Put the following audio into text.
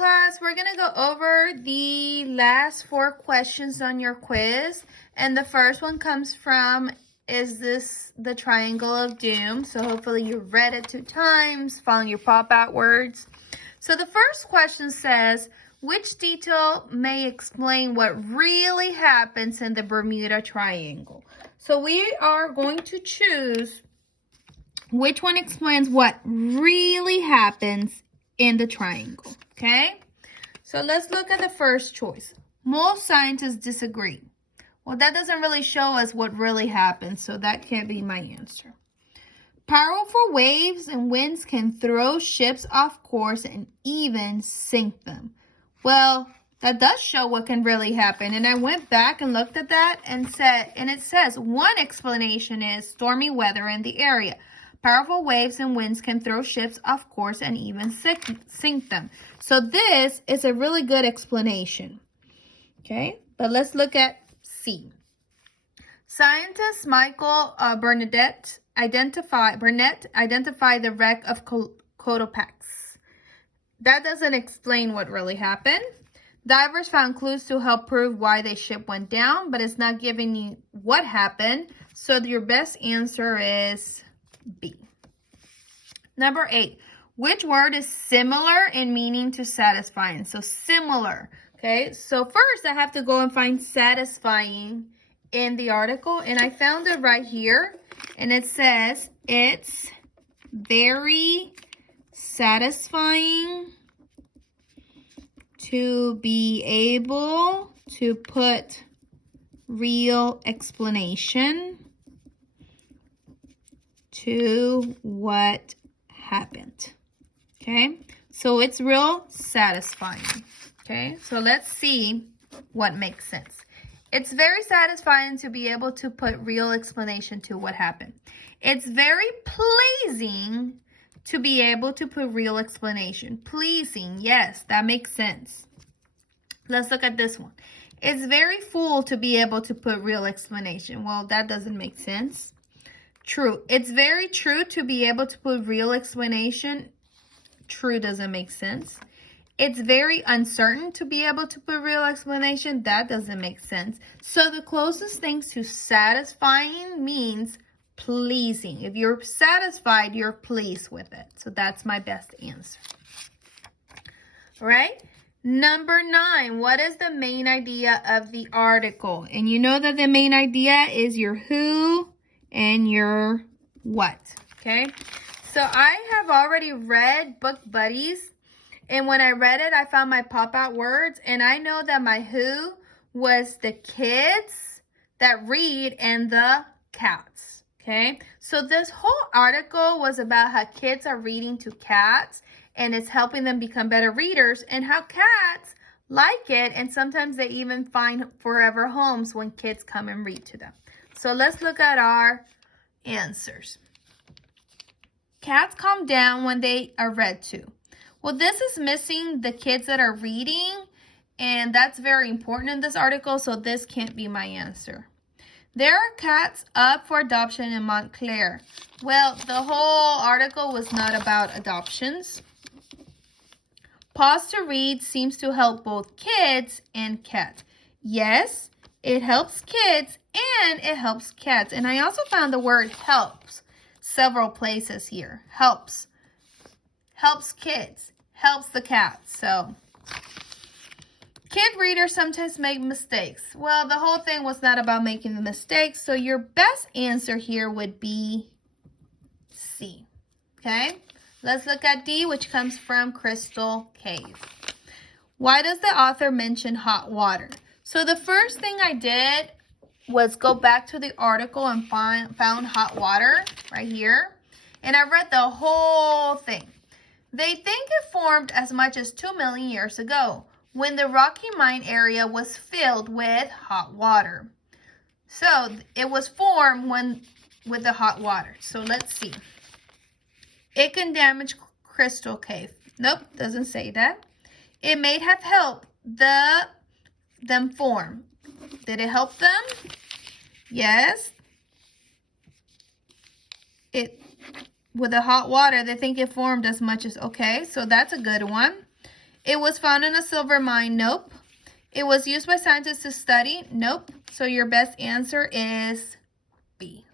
class, we're going to go over the last 4 questions on your quiz. And the first one comes from, is this the triangle of doom? So hopefully you read it 2 times, following your pop-out words. So the first question says, which detail may explain what really happens in the Bermuda Triangle? So we are going to choose which one explains what really happens in the triangle, okay? So let's look at the first choice. Most scientists disagree. Well, that doesn't really show us what really happens, so that can't be my answer. Powerful waves and winds can throw ships off course and even sink them. Well, that does show what can really happen. And I went back and looked at that and it says one explanation is stormy weather in the area. Powerful waves and winds can throw ships off course and even sink them. So this is a really good explanation. Okay, but let's look at C. Scientist Michael Burnett identified the wreck of Cotopaxi. That doesn't explain what really happened. Divers found clues to help prove why the ship went down, but it's not giving you what happened. So your best answer is B. Number 8. Which word is similar in meaning to satisfying? So similar. Okay, so first I have to go and find satisfying in the article, and I found it right here, and it says it's very satisfying to be able to put real explanation to what happened. Okay, so it's real satisfying. Okay, so let's see what makes sense. It's very satisfying to be able to put real explanation to what happened. It's very pleasing to be able to put real explanation. Pleasing, yes, that makes sense. Let's look at this one. It's very full to be able to put real explanation. Well, that doesn't make sense. True. It's very true to be able to put real explanation. True doesn't make sense. It's very uncertain to be able to put real explanation. That doesn't make sense. So the closest thing to satisfying means pleasing. If you're satisfied, you're pleased with it. So that's my best answer. All right. Number 9, what is the main idea of the article? And you know that the main idea is your who and your what. Okay. So I have already read Book Buddies. And when I read it, I found my pop-out words. And I know that my who was the kids that read and the cats. Okay. So this whole article was about how kids are reading to cats. And it's helping them become better readers. And how cats like it. And sometimes they even find forever homes when kids come and read to them. So let's look at our answers. Cats calm down when they are read to. Well, this is missing the kids that are reading, and that's very important in this article, so this can't be my answer. There are cats up for adoption in Montclair. Well, the whole article was not about adoptions. Pause to read seems to help both kids and cats. Yes, it helps kids and it helps cats. And I also found the word helps several places here. Helps kids, helps the cats. So kid readers sometimes make mistakes. Well, the whole thing was not about making the mistakes. So your best answer here would be C. Okay, let's look at D, which comes from Crystal Cave. Why does the author mention hot water? So the first thing I did was go back to the article and found hot water right here. And I read the whole thing. They think it formed as much as 2 million years ago when the Rocky Mine area was filled with hot water. So it was formed with the hot water. So let's see. It can damage Crystal Cave. Nope, doesn't say that. It may have helped them form. Did it help them? Yes. With the hot water, they think it formed as much as, okay, so that's a good one. It was found in a silver mine. Nope. It was used by scientists to study. Nope. So your best answer is B.